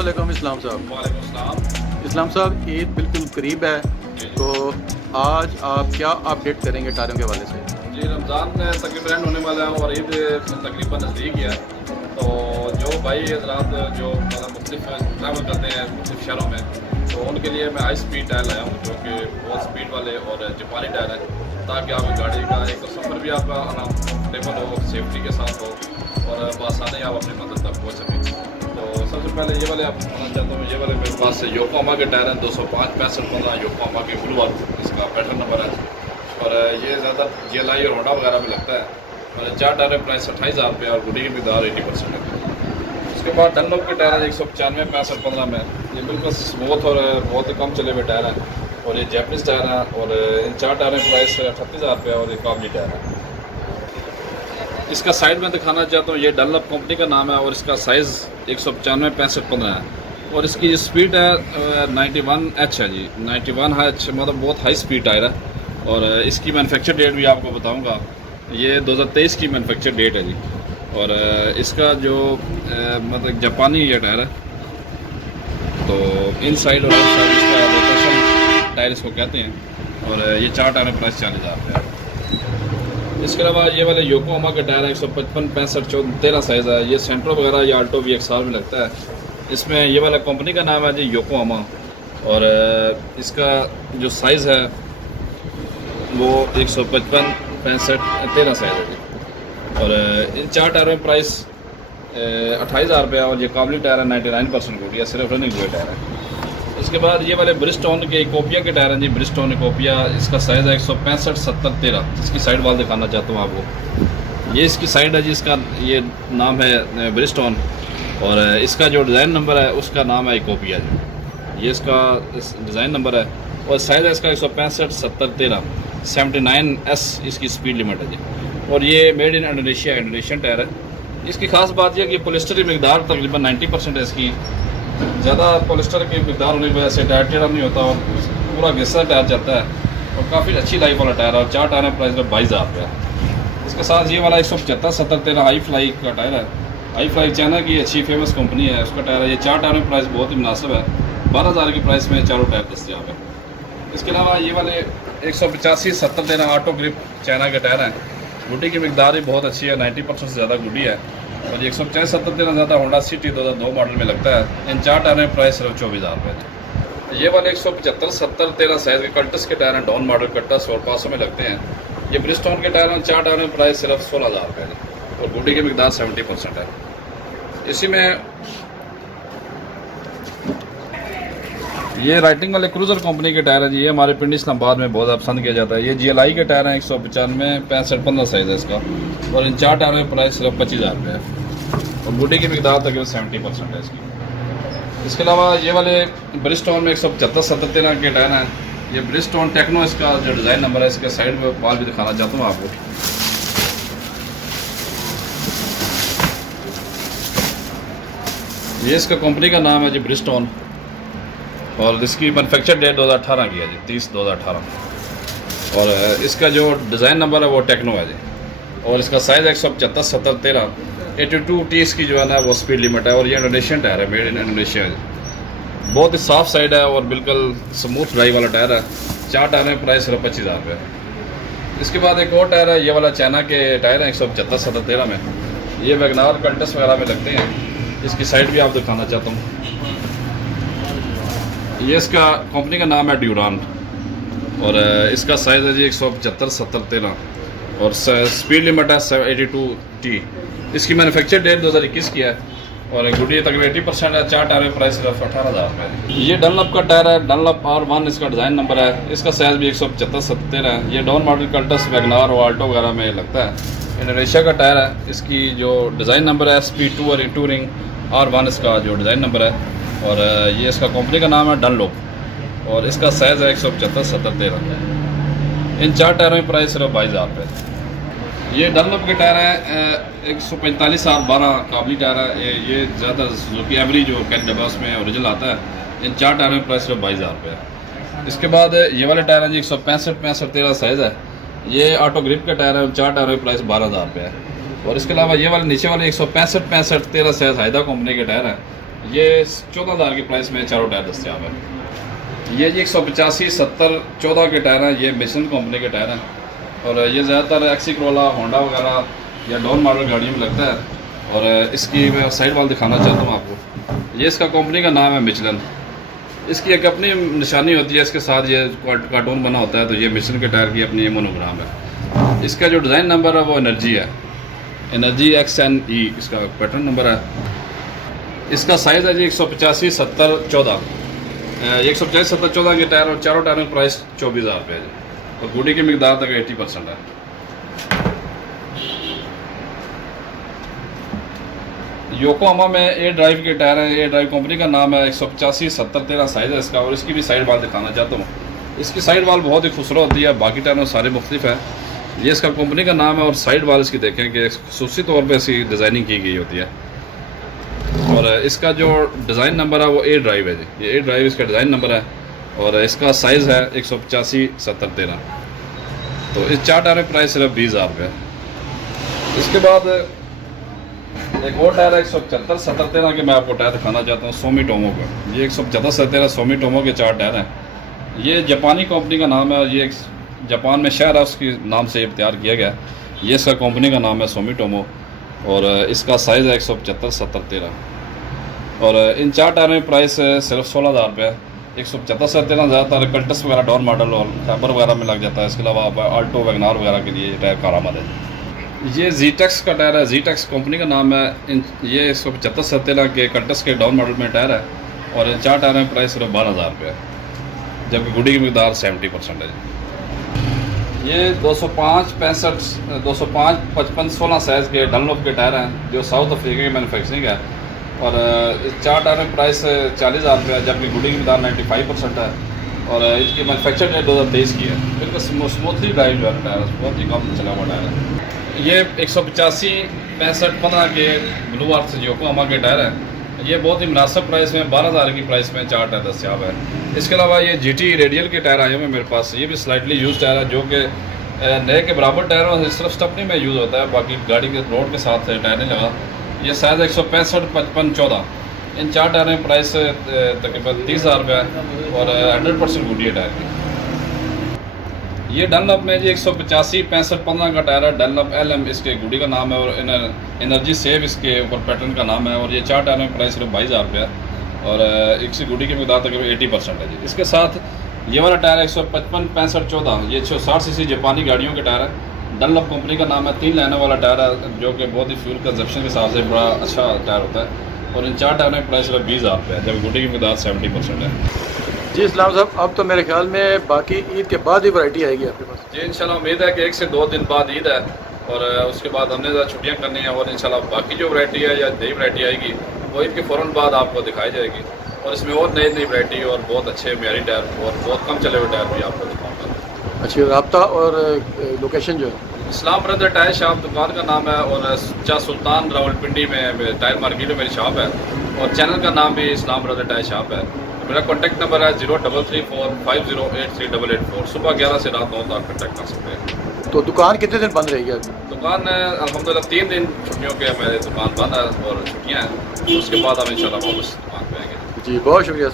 अस्सलामुअलैकुम इस्लाम साहब। वालेकुम सलाम। इस्लाम साहब, ईद बिल्कुल करीब है, तो आज आप क्या अपडेट करेंगे टायरों के हवाले से? जी, रमज़ान तकरीबन एंड होने वाला है और ईद तकरीबन नज़दीक ही है। तो जो भाई हज़रात जो मुख्तलिफ ट्रैवल करते हैं मुख्तलिफ शहरों में, तो उनके लिए मैं हाई स्पीड टायर लाया हूँ जो कि बहुत स्पीड वाले और जापानी टायर है, ताकि आपकी गाड़ी का एक तो सफ़र भी आपका कंफर्टेबल हो, सेफ्टी के साथ हो और बआसानी आप अपनी मंजिल तक पहुँच सकें। तो सबसे पहले ये वाले आपको बताना चाहता हूँ, ये वाले मेरे पास योकोहामा के टायर हैं 205 65 योकोहामा के ब्लू वर्क, इसका पैटर्न नंबर है और ये ज़्यादा GLI और होंडा वगैरह में लगता है। और 4 टायर प्राइस 28,000 रुपये और गुडी की मिकदार 80% है। उसके बाद डनलॉप के टायर है 195 65 15 में, ये बिल्कुल स्मूथ और बहुत ही कम चले हुए टायर हैं और ये जैपनीज़ टायर हैं और इन 4 टायर प्राइस 38,000 रुपये और ये काबली टायर है। इसका साइड में दिखाना चाहता हूँ, ये डनलॉप कंपनी का नाम है और इसका साइज़ 195 65 15 है और इसकी स्पीड है 91H है जी, 91H मतलब बहुत हाई स्पीड टायर है। और इसकी मैन्युफैक्चर डेट भी आपको बताऊंगा, ये 2023 की मैन्युफैक्चर डेट है जी। और इसका जो मतलब जापानी ये टायर है, तो इन साइड और आउट साइड इसका रोटेशन टायर इसको कहते हैं और ये 4 टायर प्राइस 40,000 रुपये है। इसके अलावा ये वाले योकोहामा के टायर है 155 65 14 13 साइज़ है, ये सेंट्रो वगैरह या आल्टो VXR में लगता है। इसमें ये वाला कंपनी का नाम है जी योकोहामा और इसका जो साइज़ है वो 155 65 13 साइज़ है जी। और इन 4 टायरों में प्राइस 28,000 रुपये और ये काबली टायर है 99% गुड, या सिर्फ रनिंग हुए टायर है। इसके बाद ये वाले ब्रिजस्टोन के इकोपिया के टायर हैं जी, ब्रिजस्टोन इकोपिया, इसका साइज़ है 165 70 13। इसकी साइड वाल दिखाना चाहता हूँ आपको, ये इसकी साइड है जी, इसका ये नाम है ब्रिजस्टोन और इसका जो डिज़ाइन नंबर है उसका नाम है इकोपिया जी, ये इसका डिज़ाइन नंबर है और साइज़ है इसका 165 70 13 79S इसकी स्पीड लिमिट है जी। और ये मेड इन इंडोनेशियन टायर है। इसकी खास बात यह कि पोलिस्टर की मिकदार तकरीबन 90% है इसकी, ज़्यादा पोलिस्टर की मिकदार होने की वजह से टायर टेढ़ा नहीं होता और पूरा घिस्सा टायर जाता है और काफ़ी अच्छी लाइफ वाला टायर है और 4 टायर प्राइस 22,000 रुपये है। इसके साथ ये वाला 175 70 13 हाई फ्लाई का टायर है, हाई फ्लाई चाइना की अच्छी फेमस कंपनी है, उसका टायर है। ये 4 टायर प्राइस बहुत ही मुनासिब है, 12,000 की प्राइस में चारों टायर दस्तियाब है। इसके अलावा ये वाले 185 70 13 ऑटो ग्रिप चाइना के टायर हैं, गुडी की मिकदार भी बहुत अच्छी है, 90% से ज़्यादा गुडी है और 150 70 13 ज़्यादा होंडा सिटी 2002 मॉडल में लगता है। इन 4 टायर में प्राइस सिर्फ 24,000 रुपये। ये वाले 175 70 13 साइज़ के कल्टस के टायर हैं, डाउन मॉडल कट्टस और 500 में लगते हैं। ये ब्रिजस्टोन के टायर हैं, 4 टायर में प्राइस सिर्फ 16,000 रुपये और गुडी की मिकदार 70% है। इसी में ये राइटिंग वाले क्रूज़र कंपनी के टायर हैं जी, ये हमारे पिंड इस्लामाबाद में बहुत ज़्यादा पसंद किया जाता है। ये GLI के टायर हैं 195 65 15 साइज़ है इसका और इन 4 टायर में प्राइस सिर्फ 25,000 रुपये है और गुडी की मिकदार तकरीबन 70% है इसकी। इसके अलावा ये वाले ब्रिजस्टोन में 175 70 13 के टायर हैं, ये ब्रिजस्टोन टेक्नो इसका जो डिज़ाइन नंबर है, इसके साइड में बाल भी दिखाना चाहता हूँ आपको। ये इसका कंपनी का नाम है जी ब्रिजस्टोन और इसकी मैनुफैक्चर डेट 2018 की है जी, 30 2018 और इसका जो डिज़ाइन नंबर है वो टेक्नो है जी और इसका साइज़ है 175 70 13 82T इसकी जो है ना वो स्पीड लिमिट है और ये इंडोनेशियन टायर है, मेड इन इंडोनेशिया है। बहुत ही साफ साइड है और बिल्कुल स्मूथ ड्राइव वाला टायर है। 4 टायर में प्राइस सिर्फ 25,000 रुपये। इसके बाद एक और टायर है, ये वाला चाइना के टायर है 175 70 13 में, ये वैगनार कल्टस वगैरह में लगते हैं। इसकी साइड भी आप दिखाना चाहता हूँ, ये इसका कंपनी का नाम है ड्यूरांट और इसका साइज़ है जी 175 70 13 और स्पीड लिमिट है 82T। इसकी मैन्युफैक्चर डेट 2021 की है और गुडी तकरीबन 80% है। 4 टायर प्राइस सिर्फ 18,000 रुपये। ये डनलॉप का टायर है, डनलॉप R1 इसका डिज़ाइन नंबर है, इसका साइज़ भी 175 70 13 है। ये डाउन मॉडल कल्टस वैगनार और आल्टो वगैरह में लगता है। इंडोनेशिया का टायर है, इसकी जो डिज़ाइन नंबर है SP2 और टूरिंग R1 इसका जो डिज़ाइन नंबर है और ये इसका कंपनी का नाम है डनलॉप और इसका साइज़ है 175 70 13। इन 4 टायरों में प्राइस सिर्फ 22,000 रुपये। ये डनलॉप के टायर है 145 12 काबली टायर है, ये ज़्यादा सुजुकी एवरी जो कैनडा में ओरिजिनल आता है। इन 4 टायरों में प्राइस सिर्फ 22,000 रुपये। इसके बाद ये वाले टायर हैं जी 165 65 13 साइज़ है, ये ऑटो ग्रिप के टायर है, 4 टायरों में प्राइस 12,000 रुपये है। और इसके अलावा ये वाले नीचे वाले 165 65 13 साइज़ हायदा कंपनी के टायर हैं, ये 14,000 की प्राइस में चारों टायर दस्तियाब है। ये जी 185, 70, 14 के टायर हैं। ये मिशन कंपनी के टायर हैं और ये ज़्यादातर एक्सी करोला, होंडा वगैरह या डॉन मॉडल गाड़ियों में लगता है। और इसकी मैं साइड वाल दिखाना चाहता हूँ आपको। ये इसका कंपनी का नाम है मिचलन। इसकी एक अपनी निशानी होती है, इसके साथ ये कार्टून बना होता है, तो ये मिशन के टायर की अपनी मोनोग्राम है। इसका जो डिज़ाइन नंबर है वो एनर्जी है, एनर्जी XNE इसका पैटर्न नंबर है। इसका साइज़ है जी 185, 70, 14। 185, 70, 14 के टायर और चारों टायरों की प्राइस 24,000 रुपये है जी। और गुडी की मिकदार तक 80% है। योकोहामा में ए ड्राइव के टायर हैं। ए ड्राइव कंपनी का नाम है। 185, 70, 13 साइज़ है इसका। और इसकी भी साइड वाल दिखाना चाहता हूँ। इसकी साइड वाल बहुत ही खूबसूरत होती है, बाकी टायरों सारे मुख्तलिफ है। ये इसका कंपनी का नाम है। और साइड वाल इसकी देखें कि खसूसी तौर पर इसकी डिज़ाइनिंग की गई होती है। और इसका जो डिज़ाइन नंबर है वो ए ड्राइव है जी। ये ए ड्राइव इसका डिज़ाइन नंबर है। और इसका साइज़ है 185, 70, 13। तो इस चार टायर की प्राइस सिर्फ 20,000 रुपये। इसके बाद एक और टायर है 175, 70, 13 के मैं आपको टायर दिखाना चाहता हूँ सोमी टोमो का। ये 175, 70, 13 सोमी टोमो के चार टायर हैं। ये जापानी कंपनी का नाम है। ये जापान में शहर है, उसके नाम से तैयार किया गया। ये इसका कंपनी का नाम है सोमी टोमो। और इसका साइज़ है 175, 70, 13। और इन चार टायरों की प्राइस सिर्फ 16,000 रुपये। 175, 70, 13 ज़्यादातर कल्टस वगैरह, डॉन मॉडल और फैबर वगैरह में लग जाता है। इसके अलावा आल्टो, वैगनार वगैरह के लिए ये टायर कारामद है। ये जीटेक्स का टायर है। जीटेक्स कंपनी का नाम है। ये 175, 70, 13 के कल्टस के डाउन मॉडल में टायर है। और इन चार टायरों की प्राइस सिर्फ 12,000 रुपये है, जबकि गुडी की मिकदार 70% है। ये 205, 65, 205, 55, 16 साइज़ के डनलॉप के टायर हैं, जो साउथ अफ्रीका की मैन्युफैक्चरिंग है। और इस चार टायरों की प्राइस 40,000 रुपये है, जबकि गुडी की मिकदार 95% है। और इसकी मैन्युफैक्चर डेट 2023 की है। बिल्कुल स्मूथली ड्राइव जो है टायर, बहुत ही कम चला हुआ टायर है। ये 185, 65, 15 के ब्लू आर्थ से योकोहामा के टायर हैं। ये बहुत ही मुनासिब प्राइस में 12,000 की प्राइस में चार टायर दस्तियाब है। इसके अलावा ये GT रेडियल के टायर आए हुए हैं मेरे पास। ये भी स्लाइटली यूज टायर है, जो कि नए के बराबर टायर और सिर्फ स्टपनी में यूज़ होता है, बाकी गाड़ी के रोड के साथ टायर नहीं लगा। ये साइज़ 165, 55, 14। इन चार टायरों की प्राइस तकरीबन 30,000 रुपये है। और 100% गुडी है टायर की। ये डनलॉप में जी 185, 65, 15 का टायर है। डनलॉप LM इसके गुडी का नाम है। और एनर्जी सेव इसके ऊपर पैटर्न का नाम है। और ये चार टायरों की प्राइस सिर्फ 22,000 रुपये है। और इसकी गुडी की मिकदार तकरीबन 80% है जी। इसके साथ ये वाला टायर 155, 65, 14। ये 160 cc जापानी गाड़ियों के टायर है। डनलॉप कंपनी का नाम है। 3 लाइनों वाला टायर है, जो कि बहुत ही फ्यूल कंजप्शन के हिसाब से बड़ा अच्छा टायर होता है। और इन चार टायरों की प्राइस सिर्फ 20,000 रुपये है, जब गुडी की मिकदार 70% है। जी इस्लाम साहब, अब तो मेरे ख्याल में बाकी ईद के बाद ही वैरायटी आएगी आपके पास। जी इंशाल्लाह उम्मीद है कि 1 से 2 दिन बाद ईद है। और उसके बाद हमने ज़्यादा छुट्टियाँ करनी हैं। और इंशाल्लाह बाकी जो वैरायटी है या नई वैरायटी आएगी वो ईद के फ़ौरन बाद आपको दिखाई जाएगी। और इसमें और नई नई वैरायटी और बहुत अच्छे म्यारी टायर और बहुत कम चले हुए टायर भी आपको दिखाऊँगा। अच्छी रब्ता और लोकेशन जो है इस्लाम ब्रदर टायर शॉप दुकान का नाम है। और शाह सुल्तान रावलपिंडी में टायर मार्केट में मेरी शॉप है। और चैनल का नाम भी इस्लाम ब्रदर टायर शॉप है। मेरा कॉन्टैक्ट नंबर है 0334 5083 सुबह 11 से रात 9 तक कॉन्टैक्ट कर सकते हैं। तो दुकान कितने दिन बंद रहेगी अभी? दुकान अल्हम्दुलिल्लाह 3 दिन छुट्टियों के मेरे दुकान बंद है और छुट्टियाँ हैं। उसके बाद हम इंशाल्लाह वापस दुकान पे आएंगे। जी बहुत शुक्रिया।